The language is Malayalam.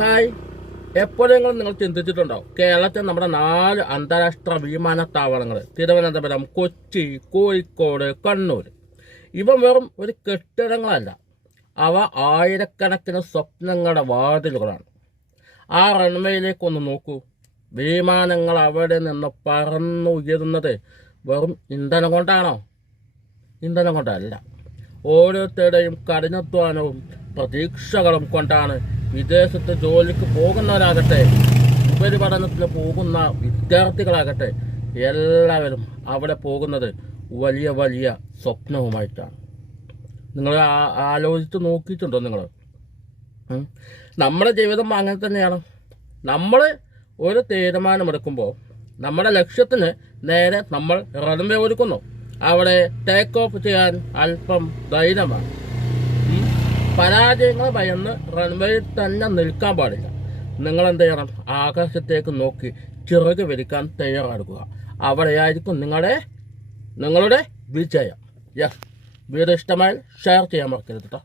ഹായ്, എപ്പോഴെങ്കിലും നിങ്ങൾ ചിന്തിച്ചിട്ടുണ്ടോ കേരളത്തിൽ നമ്മുടെ 4 അന്താരാഷ്ട്ര വിമാനത്താവളങ്ങൾ തിരുവനന്തപുരം, കൊച്ചി, കോഴിക്കോട്, കണ്ണൂർ ഇവ വെറും ഒരു കെട്ടിടങ്ങളല്ല, അവ ആയിരക്കണക്കിന് സ്വപ്നങ്ങളുടെ വാതിലുകളാണ്. ആ റൺവേയിലേക്കൊന്ന് നോക്കൂ. വിമാനങ്ങൾ അവിടെ നിന്ന് പറന്നുയരുന്നത് വെറും ഇന്ധനം കൊണ്ടാണോ? ഇന്ധനം കൊണ്ടല്ല. ഓരോരുത്തരുടെയും കഠിനാധ്വാനവും പ്രതീക്ഷകളും കൊണ്ടാണ്. വിദേശത്ത് ജോലിക്ക് പോകുന്നവരാകട്ടെ, ഉപരിപഠനത്തിന് പോകുന്ന വിദ്യാർത്ഥികളാകട്ടെ, എല്ലാവരും അവിടെ പോകുന്നത് വലിയ വലിയ സ്വപ്നവുമായിട്ടാണ്. നിങ്ങൾ ആലോചിച്ച് നോക്കിയിട്ടുണ്ടോ? നിങ്ങൾ നമ്മുടെ ജീവിതം അങ്ങനെ തന്നെയാണ്. നമ്മൾ ഒരു തീരുമാനമെടുക്കുമ്പോൾ നമ്മുടെ ലക്ഷ്യത്തിന് നേരെ നമ്മൾ റൺവേ ഒരുക്കുന്നു. അവിടെ ടേക്ക് ഓഫ് ചെയ്യാൻ അല്പം ധൈര്യമാണ്. പരാജയങ്ങൾ ഭയന്ന് റൺവേയിൽ തന്നെ നിൽക്കാൻ പാടില്ല. നിങ്ങൾ എന്ത് ചെയ്യണം? ആകാശത്തേക്ക് നോക്കി ചിറക് വിരിക്കാൻ തയ്യാറെടുക്കുക. അവിടെയായിരിക്കും നിങ്ങളുടെ വിജയം. വീഡിയോ ഇഷ്ടമായാൽ ഷെയർ ചെയ്യാൻ മറക്കരുത് കേട്ടോ.